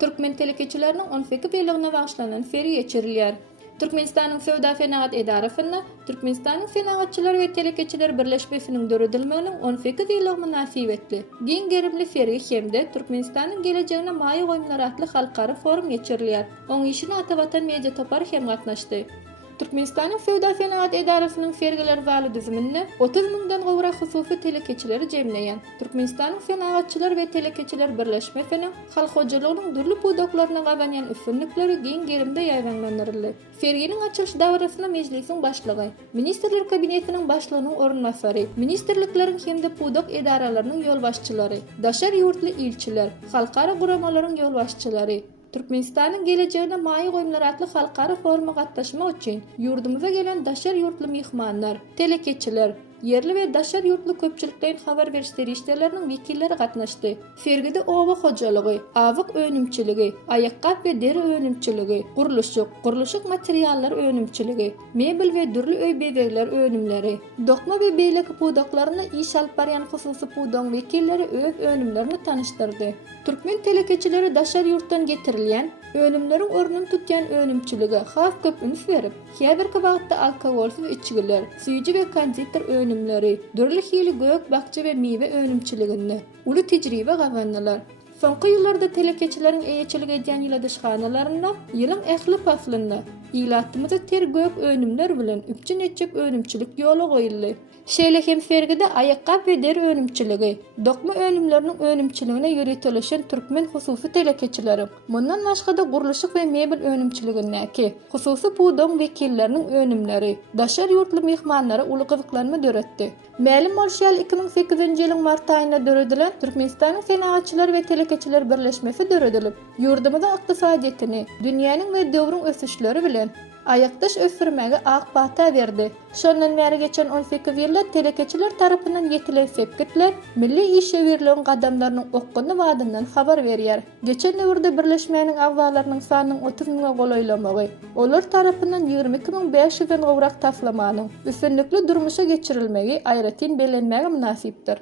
Türkmen telekeçilerinin 18 ýyllygyna bagşlanan feri geçirilýär. Türkmenistanyň Sowda Fenagat Edarasynda Türkmenistanyň fenagatçylar we telekeçiler birleşmesiniň döredilmeginiň 18 ýyllygy münasibetli. Giň gerimli feri hemde Türkmenistanyň gelejegine maýy goýumlar atly halkara forum geçirilýär. Oň işine Atawatan Media Topar hem gatnaşdy. Türkmenistanyň Sowda Fenagat Edarasynın fergiler waly düzüminde 30 000dan gowrak hususy telekeçileri jemleýän. Türkmenistanyň fenagatçylar we telekeçiler birleşmesiniň halk hojalygynyň durly pudoklaryna gabanýan üstünlikleri giň gerimde ýaýlanlandyryly. Ferginiň açylyş dawrasyna mejlisiň başlygy, Ministrler Kabinetiniň başlygynyň orunbasary, ministrlikleriň hemde pudok edaralarynyň ýolbaşçylary, daşar ýurtly ilçiler, halkara guramalaryň ýolbaşçylary, Türkmenistanyň gelejegine maýy goýumlar atly halkara foruma gatnaşmak üçin ýurdumyza gelen daşar ýurtly mihmanlar, telekeçiler, yerli we daşar ýurtly köpçülikden habar beriş derişleriniň wekilleri gatnaşdy. Fergide owa hojalygy, awyk önümçiligi, ayakkap we deri önümçiligi, guruluşyk materiallar önümçiligi, mebel we dürli öý bezegler önümleri, dokma we beýleki pudoklaryna iş alyp barýan hususy pudong wekilleri öz önümlerini tanıştyrdy. Türkmen telekeçileri daşar ýurtdan getirilýän önümleriň ornun tutýan önümçiligi has köp üns berip, häzirki wagtda alkogolsuz içgiler, süýji we konditer önümleri, dürli hili gök, bakça we miwe önümçiligini uly tejribe gabandylar. Soňky ýyllarda telekeçileriň eýeçilik edýän ýyladyşganalarynda ýylyň ähli paslynda ýylatmyda ter gök önümler bilen üpçün etjek önümçilik ýoly goýuldy. Şeýle hem fergide ayakkap we deri önümçiligi, dokma önümleriniň önümçiligine ýöretilýän türkmen hususy telekeçileri, mundan başga-da guruluşyk we mebel önümçiligindäki hususy pudong wekilleriniň önümleri, daşar ýurtly mehmanlara uly gyzyklanma döretdi. Mälim bolşýal 2008-nji ýylyň mart aýynda döredilen Türkmenistanyň fenagatçylar we telekeçiler birleşmesi döredilip, ýurdumyzyň ykdysadyetini, dünýäniň we döwrüň ösüşleri bilen ayakdaş ösürmäge ak bata berdi. Şondan beri geçen 18 ýylda telekeçiler tarapyndan yetilen sepkitler milli işe berilen gadamlarynyň okguny badyndan habar berýär. Geçen döwürde birleşmäniň agzalarynyň sanynyň 30 000 golaýlamagy, olar tarapyndan 22 500-den gowrak taslamanyň üstünlikli durmuşa geçirilmegi aýratyn belenmäge münasipdir.